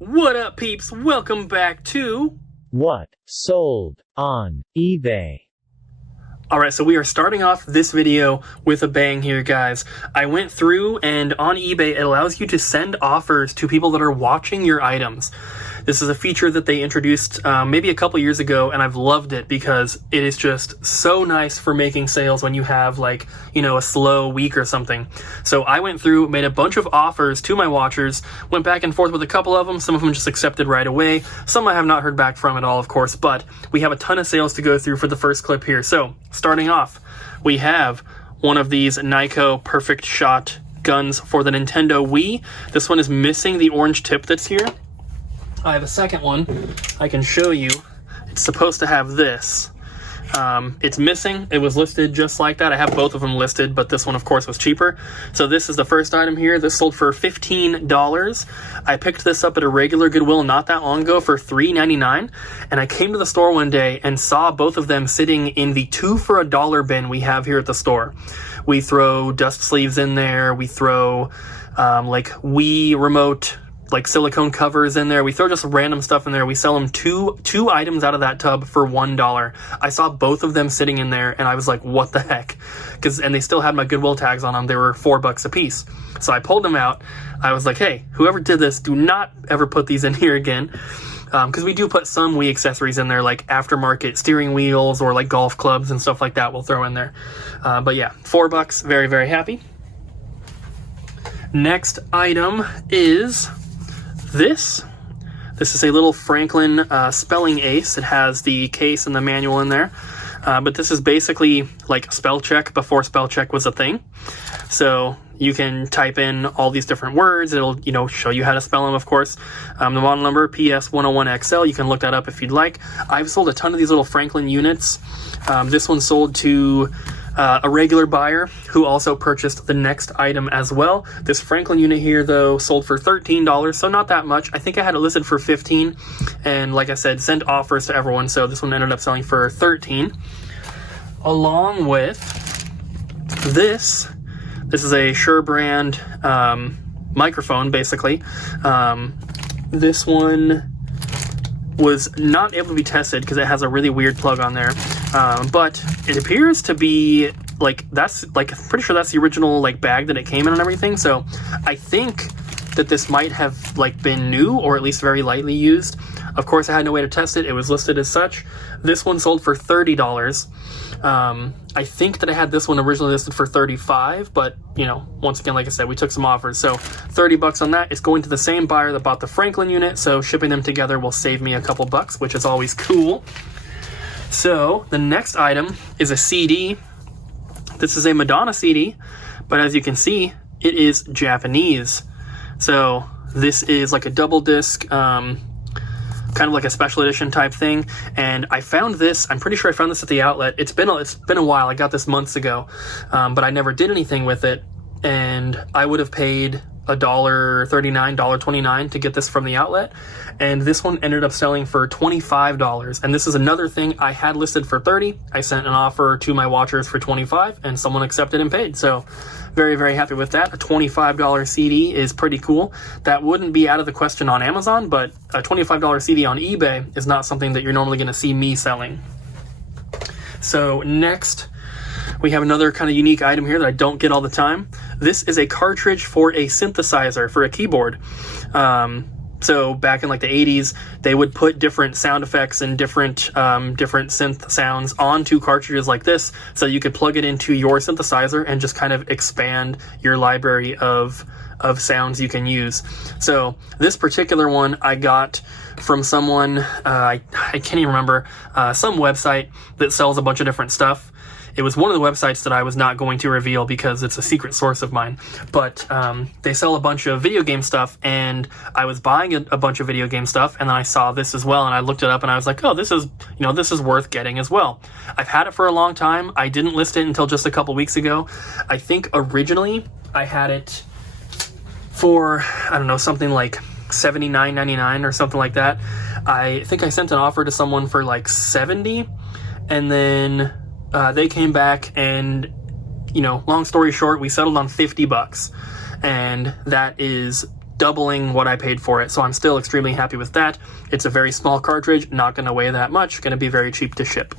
What up, peeps? Welcome back to What Sold on eBay. Alright, so we are starting off this video with a bang here, guys. I went through, and on eBay it allows you to send offers to people that are watching your items. This is a feature that they introduced maybe a couple years ago, and I've loved it because it is just so nice for making sales when you have, like, you know, a slow week or something. So I went through, made a bunch of offers to my watchers, went back and forth with a couple of them. Some of them just accepted right away. Some I have not heard back from at all, of course, but we have a ton of sales to go through for the first clip here. So starting off, we have one of these Nikon Perfect Shot guns for the Nintendo Wii. This one is missing the orange tip that's here. I have a second one I can show you. It's supposed to have this. It's missing. It was listed just like that. I have both of them listed, but this one, of course, was cheaper. So this is the first item here. This sold for $15. I picked this up at a regular Goodwill not that long ago for $3.99, and I came to the store one day and saw both of them sitting in the 2 for $1 bin we have here at the store. We throw dust sleeves in there. We throw like Wii remote, like silicone covers in there. We throw just random stuff in there. We sell them two items out of that tub for $1. I saw both of them sitting in there, and I was like, what the heck? And they still had my Goodwill tags on them. They were $4 a piece. So I pulled them out. I was like, hey, whoever did this, do not ever put these in here again. Because we do put some Wii accessories in there, like aftermarket steering wheels or like golf clubs and stuff like that we'll throw in there. But yeah, $4, very, very happy. Next item is this is a little Franklin spelling ace. It has the case and the manual in there, but this is basically like spell check before spell check was a thing. So you can type in all these different words. It'll, you know, show you how to spell them, of course. The model number PS101XL. You can look that up if you'd like. I've sold a ton of these little Franklin units. This one sold to a regular buyer who also purchased the next item as well. This Franklin unit here, though, sold for $13, so not that much. I think I had it listed for $15, and like I said, sent offers to everyone, so this one ended up selling for $13. Along with this is a Shure brand microphone, basically. This one was not able to be tested because it has a really weird plug on there, but it appears to be like, that's like, I'm pretty sure that's the original like bag that it came in and everything. So I think that this might have like been new, or at least very lightly used. Of course, I had no way to test it. It was listed as such. This one sold for $30. I think that I had this one originally listed for $35, but, you know, once again, like I said, we took some offers. So $30 on that. It's going to the same buyer that bought the Franklin unit, so shipping them together will save me a couple bucks, which is always cool. So the next item is a CD. This is a Madonna CD, but as you can see, it is Japanese. So this is like a double disc, kind of like a special edition type thing, and I found this, I'm pretty sure I found this at the outlet. It's been a while. I got this months ago, but I never did anything with it, and I would have paid $1.39, $1.29 to get this from the outlet, and this one ended up selling for $25. And this is another thing I had listed for $30. I sent an offer to my watchers for $25, and someone accepted and paid. So very, very happy with that. A $25 CD is pretty cool. That wouldn't be out of the question on Amazon, but a $25 CD on eBay is not something that you're normally going to see me selling. So next, we have another kind of unique item here that I don't get all the time. This is a cartridge for a synthesizer, for a keyboard. So back in like the 80s, they would put different sound effects and different synth sounds onto cartridges like this, so you could plug it into your synthesizer and just kind of expand your library of sounds you can use. So this particular one I got from someone, I can't even remember, some website that sells a bunch of different stuff. It was one of the websites that I was not going to reveal because it's a secret source of mine. But they sell a bunch of video game stuff, and I was buying a bunch of video game stuff, and then I saw this as well, and I looked it up, and I was like, oh, this is worth getting as well. I've had it for a long time. I didn't list it until just a couple weeks ago. I think originally I had it for, I don't know, something like $79.99 or something like that. I think I sent an offer to someone for like $70, and then they came back, and, you know, long story short, we settled on $50, and that is doubling what I paid for it. So I'm still extremely happy with that. It's a very small cartridge, not going to weigh that much, going to be very cheap to ship.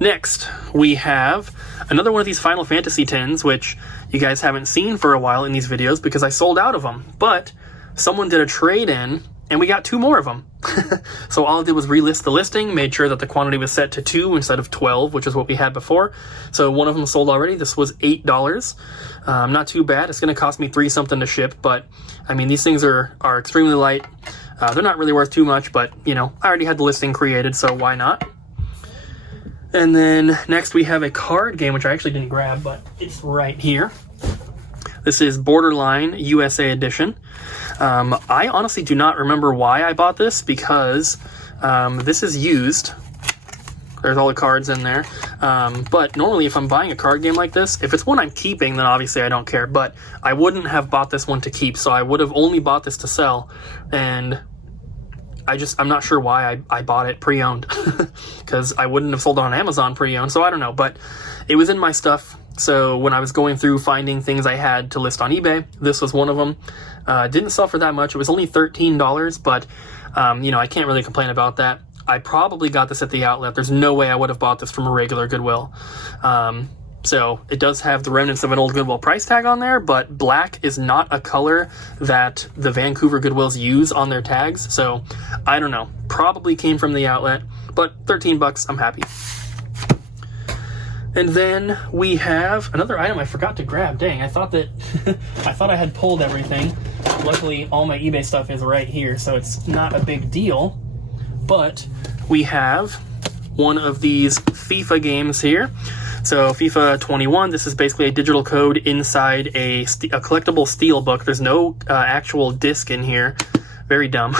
Next, we have another one of these Final Fantasy tins, which you guys haven't seen for a while in these videos because I sold out of them. But someone did a trade-in, and we got 2 more of them. So all I did was relist the listing, made sure that the quantity was set to 2 instead of 12, which is what we had before. So one of them sold already. This was $8. Not too bad. It's going to cost me $3 something to ship, but I mean, these things are extremely light. They're not really worth too much, but you know, I already had the listing created, so why not? And then next we have a card game, which I actually didn't grab, but it's right here. This is Borderline USA Edition. I honestly do not remember why I bought this, because this is used. There's all the cards in there. But normally if I'm buying a card game like this, if it's one I'm keeping, then obviously I don't care. But I wouldn't have bought this one to keep, so I would have only bought this to sell. And I'm not sure why I bought it pre-owned, because I wouldn't have sold it on Amazon pre-owned, so I don't know. But it was in my stuff, so when I was going through finding things I had to list on eBay, this was one of them. Didn't sell for that much. It was only $13, but you know, I can't really complain about that. I probably got this at the outlet. There's no way I would have bought this from a regular Goodwill. So it does have the remnants of an old Goodwill price tag on there, but black is not a color that the Vancouver Goodwills use on their tags. So I don't know, probably came from the outlet, but $13, I'm happy. And then we have another item I forgot to grab. Dang, I thought that I thought I had pulled everything. Luckily, all my eBay stuff is right here, so it's not a big deal. But we have one of these FIFA games here. So FIFA 21, this is basically a digital code inside a collectible steel book. There's no actual disc in here. Very dumb.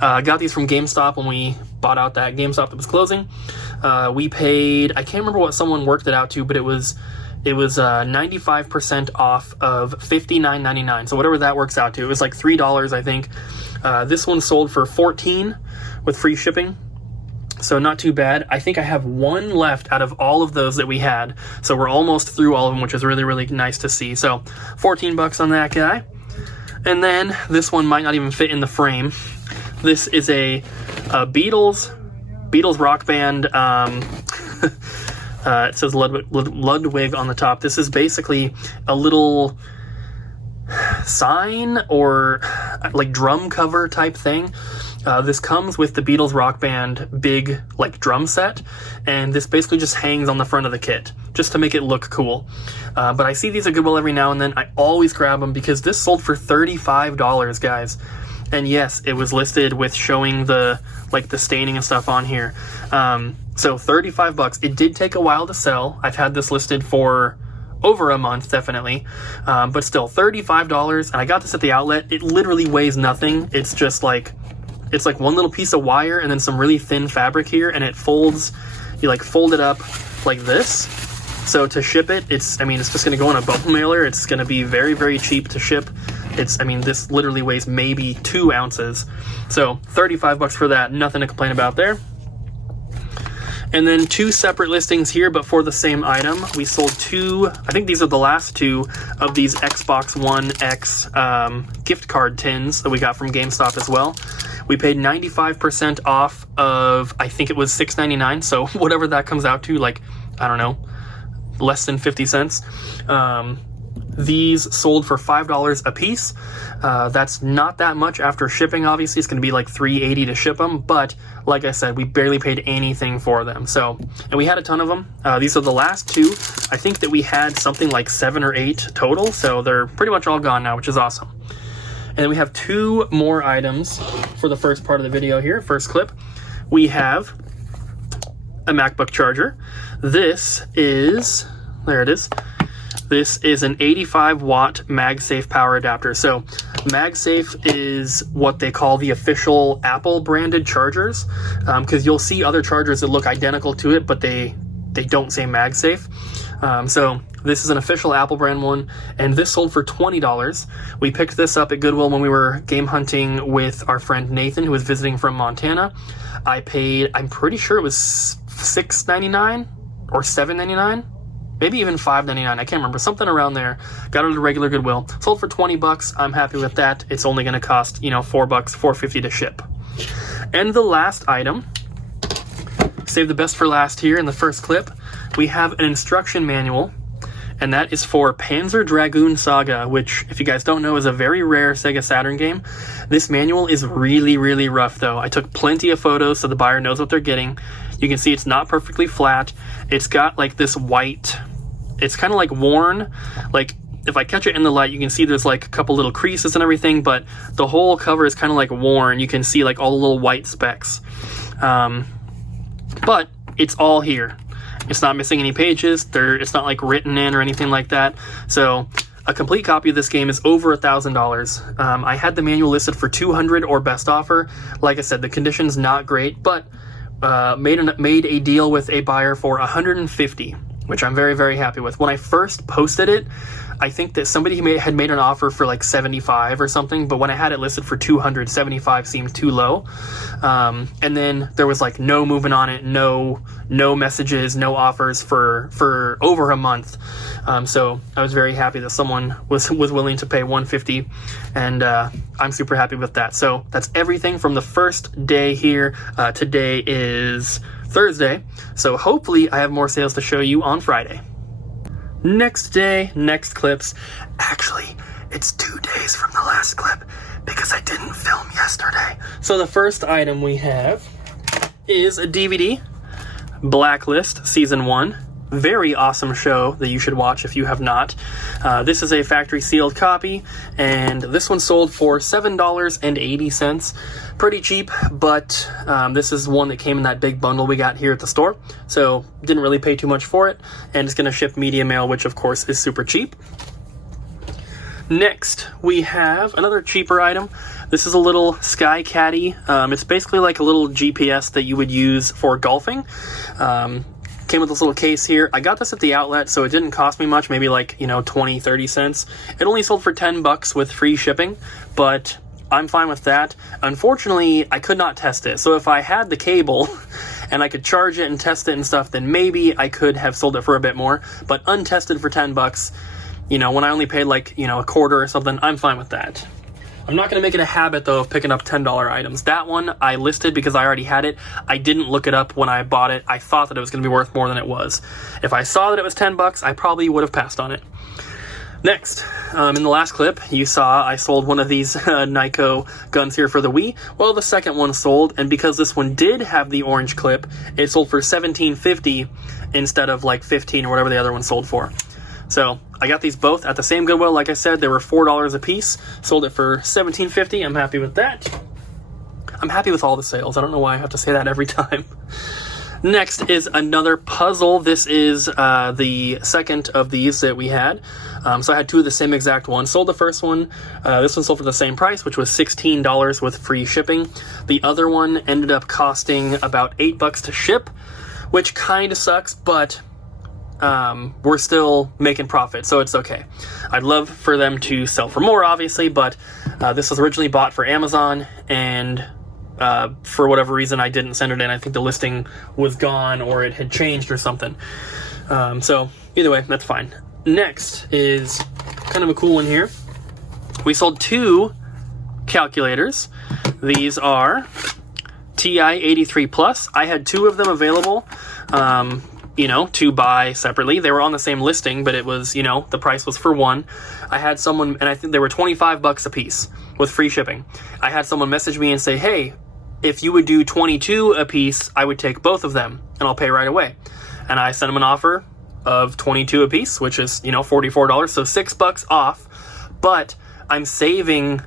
Got these from GameStop when we bought out that GameStop that was closing. We paid, I can't remember what someone worked it out to, but it was 95% off of $59.99. So whatever that works out to, it was like $3, I think. This one sold for $14 with free shipping. So not too bad. I think I have one left out of all of those that we had. So we're almost through all of them, which is really, really nice to see. So $14 on that guy. And then this one might not even fit in the frame. This is a Beatles rock band. It says Ludwig on the top. This is basically a little sign or like drum cover type thing. This comes with the Beatles Rock Band big like drum set, and this basically just hangs on the front of the kit just to make it look cool. But I see these at Goodwill every now and then. I always grab them because this sold for $35, guys. And yes, it was listed with showing the staining and stuff on here. So $35. It did take a while to sell. I've had this listed for over a month, definitely. But still, $35. And I got this at the outlet. It literally weighs nothing. It's just like, it's like one little piece of wire and then some really thin fabric here, and it folds. You like fold it up like this. So to ship it, it's just going to go on a bubble mailer. It's going to be very, very cheap to ship. This literally weighs maybe 2 ounces. So $35 for that, nothing to complain about there. And then 2 separate listings here, but for the same item. We sold 2, I think these are the last 2 of these Xbox One X gift card tins that we got from GameStop as well. We paid 95% off of, I think it was $6.99, so whatever that comes out to, like, I don't know, less than 50 cents. These sold for $5 a piece. That's not that much after shipping, obviously. It's going to be like $3.80 to ship them, but like I said, we barely paid anything for them. So, and we had a ton of them. These are the last 2. I think that we had something like 7 or 8 total, so they're pretty much all gone now, which is awesome. And then we have 2 more items for the first part of the video here, first clip. We have a MacBook charger. This is, there it is. This is an 85-watt MagSafe power adapter. So MagSafe is what they call the official Apple-branded chargers, because you'll see other chargers that look identical to it, but they don't say MagSafe. So this is an official Apple brand one, and this sold for $20. We picked this up at Goodwill when we were game hunting with our friend Nathan, who was visiting from Montana. I paid, I'm pretty sure it was $6.99 or $7.99. maybe even $5.99. I can't remember, something around there. Got it at a regular Goodwill. Sold for 20 bucks. I'm happy with that. It's only going to cost, $4, $4.50 to ship. And the last item, save the best for last here in the first clip, we have an instruction manual, and that is for Panzer Dragoon Saga, which, if you guys don't know, is a very rare Sega Saturn game. This manual is really, really rough, though. I took plenty of photos so the buyer knows what they're getting. You can see it's not perfectly flat. It's got like this white, it's kind of like worn. Like if I catch it in the light, you can see there's like a couple little creases and everything, but the whole cover is kind of like worn. You can see like all the little white specks. But it's all here. It's not missing any pages. It's not like written in or anything like that. So a complete copy of this game is over $1,000. I had the manual listed for $200 or best offer. Like I said, the condition's not great, but made a deal with a buyer for $150, which I'm very, very happy with. When I first posted it, I think that somebody had made an offer for like $75 or something, but when I had it listed for $200, $75 seemed too low. And then there was like no movement on it, no messages, no offers for over a month. So I was very happy that someone was willing to pay $150, and I'm super happy with that. So that's everything from the first day here. Today is Thursday, so hopefully I have more sales to show you on Friday. Next day, next clips. Actually, it's 2 days from the last clip because I didn't film yesterday. So the first item we have is a DVD, Blacklist Season 1. Very awesome show that you should watch if you have not. This is a factory sealed copy, and this one sold for $7.80. Pretty cheap, but this is one that came in that big bundle we got here at the store, so didn't really pay too much for it, and it's going to ship media mail, which of course is super cheap. Next, we have another cheaper item. This is a little Sky Caddy. It's basically like a little GPS that you would use for golfing. Came with this little case here. I got this at the outlet, so it didn't cost me much, maybe like, 20, 30 cents. It only sold for 10 bucks with free shipping, but I'm fine with that. Unfortunately, I could not test it. So if I had the cable and I could charge it and test it and stuff, then maybe I could have sold it for a bit more. But untested for 10 bucks, when I only paid like, a quarter or something, I'm fine with that. I'm not going to make it a habit, though, of picking up $10 items. That one I listed because I already had it. I didn't look it up when I bought it. I thought that it was going to be worth more than it was. If I saw that it was 10 bucks, I probably would have passed on it. Next, in the last clip, you saw I sold one of these Nyko guns here for the Wii. Well, the second one sold, and because this one did have the orange clip, it sold for $17.50 instead of like $15 or whatever the other one sold for. So I got these both at the same Goodwill. Like I said, they were $4 a piece. Sold it for $17.50. I'm happy with that. I'm happy with all the sales. I don't know why I have to say that every time. Next is another puzzle. This is the second of these that we had. So I had two of the same exact ones. Sold the first one. This one sold for the same price, which was $16 with free shipping. The other one ended up costing about $8 to ship, which kind of sucks, but we're still making profit, so it's okay. I'd love for them to sell for more, obviously, but this was originally bought for Amazon, and for whatever reason I didn't send it in. I think the listing was gone or it had changed or something. So either way, that's fine. Next is kind of a cool one here. We sold two calculators. These are TI 83 Plus. I had two of them available. To buy separately. They were on the same listing, but it was, the price was for one. I had someone, and I think they were $25 a piece with free shipping. I had someone message me and say, hey, if you would do 22 a piece, I would take both of them and I'll pay right away. And I sent them an offer of 22 a piece, which is, $44, so $6 off, but I'm saving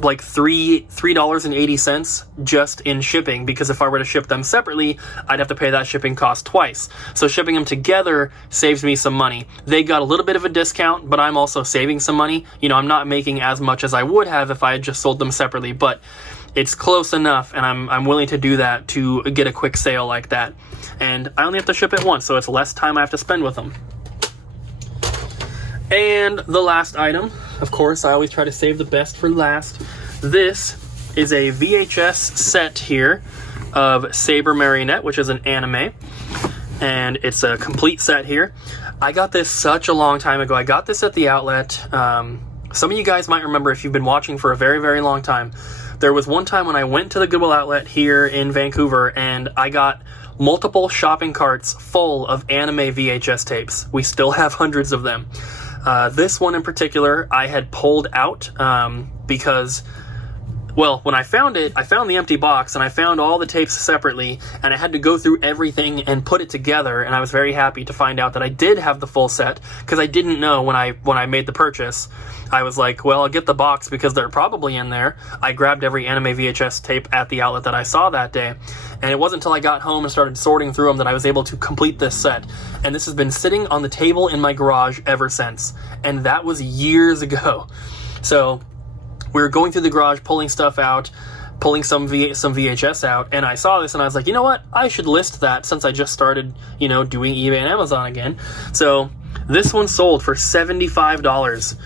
like $3.80 just in shipping, because if I were to ship them separately, I'd have to pay that shipping cost twice. So shipping them together saves me some money. They got a little bit of a discount, but I'm also saving some money. I'm not making as much as I would have if I had just sold them separately, but it's close enough, and I'm willing to do that to get a quick sale like that. And I only have to ship it once, so it's less time I have to spend with them. And the last item, of course, I always try to save the best for last. This is a VHS set here of Saber Marionette, which is an anime. And it's a complete set here. I got this such a long time ago. I got this at the outlet. Some of you guys might remember if you've been watching for a very, very long time. There was one time when I went to the Goodwill outlet here in Vancouver and I got multiple shopping carts full of anime VHS tapes. We still have hundreds of them. This one in particular I had pulled out because, well, when I found it, I found the empty box and I found all the tapes separately and I had to go through everything and put it together, and I was very happy to find out that I did have the full set because I didn't know when I made the purchase. I was like, well, I'll get the box because they're probably in there. I grabbed every anime VHS tape at the outlet that I saw that day, and it wasn't until I got home and started sorting through them that I was able to complete this set. And this has been sitting on the table in my garage ever since, and that was years ago. So we were going through the garage, pulling stuff out, pulling some VHS out, and I saw this and I was like, you know what? I should list that since I just started, doing eBay and Amazon again. So this one sold for $75,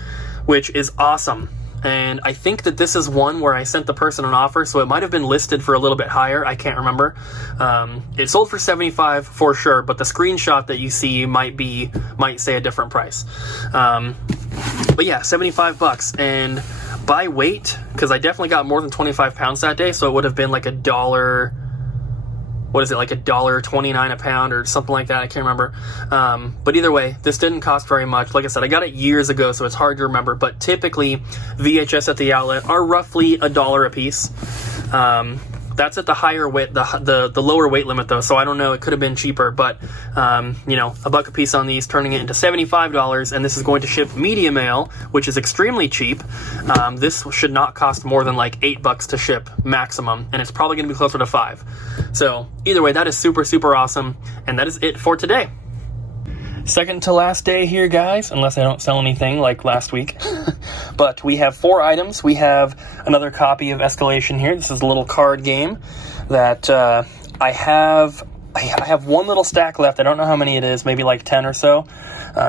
which is awesome. And I think that this is one where I sent the person an offer, so it might have been listed for a little bit higher. I can't remember. It sold for $75 for sure, but the screenshot that you see might say a different price. But yeah, $75. And by weight, because I definitely got more than 25 pounds that day, so it would have been like $1. What is it, like $1.29 a pound or something like that? I can't remember. But either way, this didn't cost very much. Like I said, I got it years ago, so it's hard to remember. But typically, VHS at the outlet are roughly $1 a piece. That's at the higher weight, the lower weight limit though. So I don't know. It could have been cheaper, but $1 a piece on these, turning it into $75, and this is going to ship media mail, which is extremely cheap. This should not cost more than like $8 to ship maximum, and it's probably going to be closer to $5. So either way, that is super, super awesome, and that is it for today. Second to last day here, guys, unless I don't sell anything like last week. But we have 4 items. We have another copy of Escalation here. This is a little card game that I have one little stack left. I don't know how many it is, maybe like 10 or so.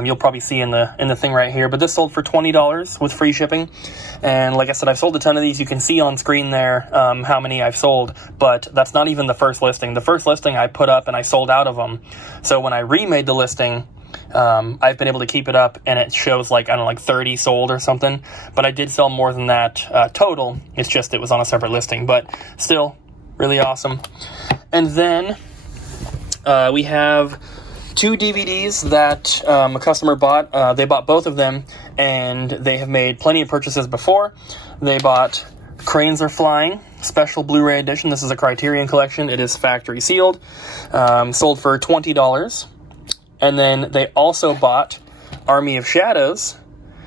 You'll probably see in the thing right here. But this sold for $20 with free shipping. And like I said, I've sold a ton of these. You can see on screen there how many I've sold. But that's not even the first listing. The first listing I put up and I sold out of them. So when I remade the listing, I've been able to keep it up, and it shows like 30 sold or something, but I did sell more than that total. It's just it was on a separate listing, but still really awesome. And then we have 2 DVDs that a customer bought. They bought both of them, and they have made plenty of purchases before. They bought Cranes Are Flying Special Blu-ray Edition. This is a Criterion collection. It is factory sealed. Sold for $20. And then they also bought Army of Shadows,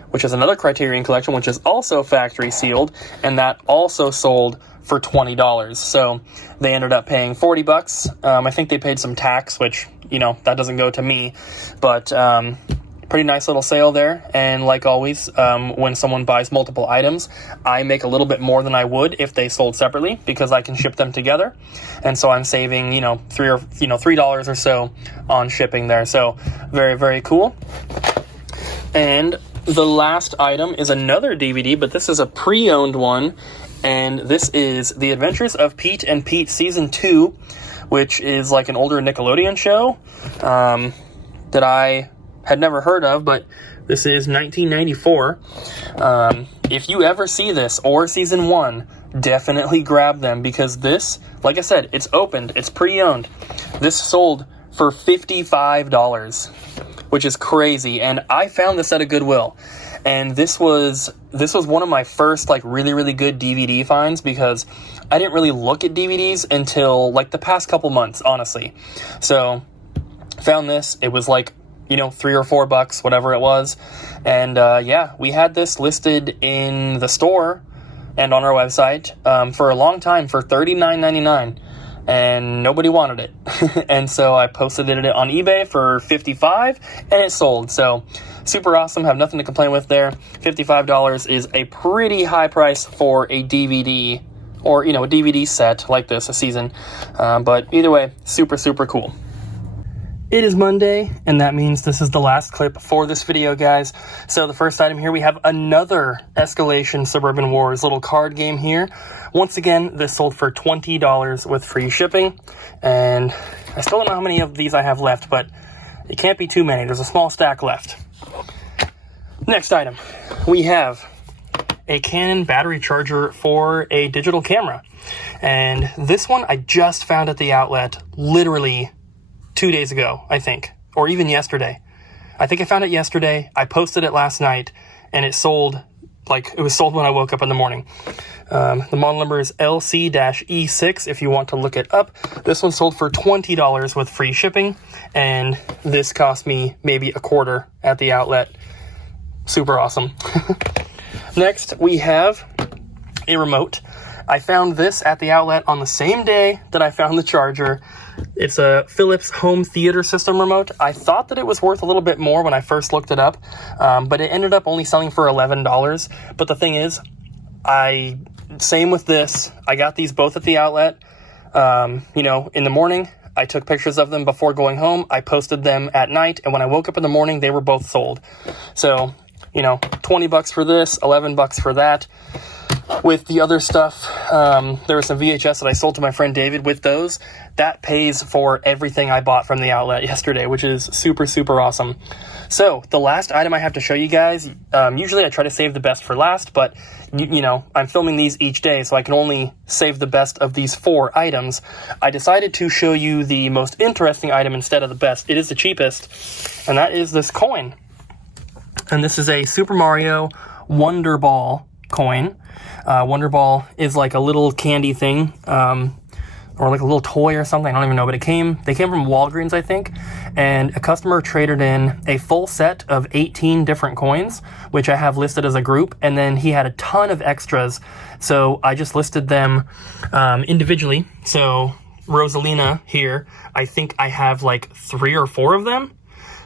which is another Criterion collection, which is also factory sealed, and that also sold for $20. So they ended up paying $40. I think they paid some tax, which, that doesn't go to me, but pretty nice little sale there. And like always, when someone buys multiple items, I make a little bit more than I would if they sold separately, because I can ship them together. And so I'm saving, $3 or so on shipping there. So very, very cool. And the last item is another DVD, but this is a pre-owned one. And this is The Adventures of Pete and Pete Season 2, which is like an older Nickelodeon show that I had never heard of, but this is 1994. If you ever see this or Season 1, definitely grab them, because this, like I said, it's opened, it's pre-owned. This sold for $55, which is crazy, and I found this at a Goodwill. And this was one of my first really, really good DVD finds, because I didn't really look at DVDs until the past couple months, honestly. So found this. It was $3 or $4, whatever it was. And we had this listed in the store and on our website for a long time for $39.99, and nobody wanted it. And so I posted it on eBay for $55, and it sold. So super awesome. Have nothing to complain with there. $55 is a pretty high price for a DVD, or a DVD set like this, a season. But either way, super, super cool. It is Monday, and that means this is the last clip for this video, guys. So the first item here, we have another Escalation Suburban Wars little card game here. Once again, this sold for $20 with free shipping, and I still don't know how many of these I have left, but It can't be too many. There's a small stack left. Next item, we have a Canon battery charger for a digital camera. And this one I just found at the outlet literally 2 days ago, I think, or even yesterday. I think I found it yesterday. I posted it last night, and it sold, like, it was sold when I woke up in the morning. The model number is LC-E6 if you want to look it up. This one sold for $20 with free shipping, and this cost me maybe a quarter at the outlet. Super awesome. Next, we have a remote. I found this at the outlet on the same day that I found the charger. It's a Philips home theater system remote. I thought that it was worth a little bit more when I first looked it up, but it ended up only selling for $11. But the thing is, same with this. I got these both at the outlet. In the morning, I took pictures of them before going home. I posted them at night, and when I woke up in the morning, they were both sold. So, $20 for this, $11 for that. With the other stuff, there was some VHS that I sold to my friend David with those. That pays for everything I bought from the outlet yesterday, which is super, super awesome. So, the last item I have to show you guys, usually I try to save the best for last, but, I'm filming these each day, so I can only save the best of these 4 items. I decided to show you the most interesting item instead of the best. It is the cheapest, and that is this coin. And this is a Super Mario Wonder Ball coin. Wonder Ball is like a little candy thing, or like a little toy or something. I don't even know, but they came from Walgreens, I think, and a customer traded in a full set of 18 different coins, which I have listed as a group, and then he had a ton of extras, so I just listed them individually. So Rosalina here, I think I have like 3 or 4 of them.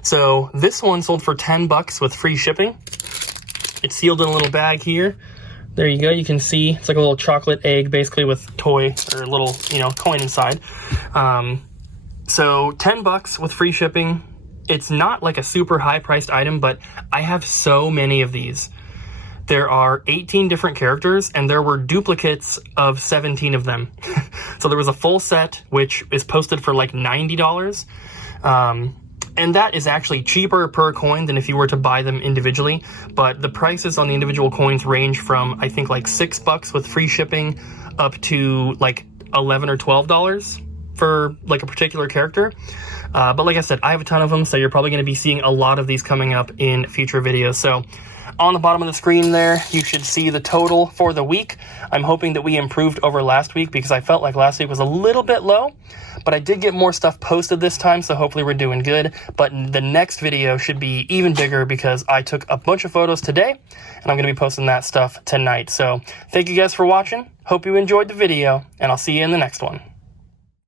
So this one sold for $10 with free shipping. It's sealed in a little bag here. There you go. You can see it's like a little chocolate egg, basically, with toy or a little, coin inside. So $10 with free shipping. It's not like a super high-priced item, but I have so many of these. There are 18 different characters, and there were duplicates of 17 of them. So there was a full set, which is posted for like $90. And that is actually cheaper per coin than if you were to buy them individually. But the prices on the individual coins range from, I think, like $6 with free shipping up to like $11 or $12 for like a particular character. But like I said, I have a ton of them, so you're probably going to be seeing a lot of these coming up in future videos. So on the bottom of the screen there, you should see the total for the week. I'm hoping that we improved over last week because I felt like last week was a little bit low, but I did get more stuff posted this time, so hopefully we're doing good. But the next video should be even bigger because I took a bunch of photos today, and I'm going to be posting that stuff tonight. So thank you guys for watching. Hope you enjoyed the video, and I'll see you in the next one.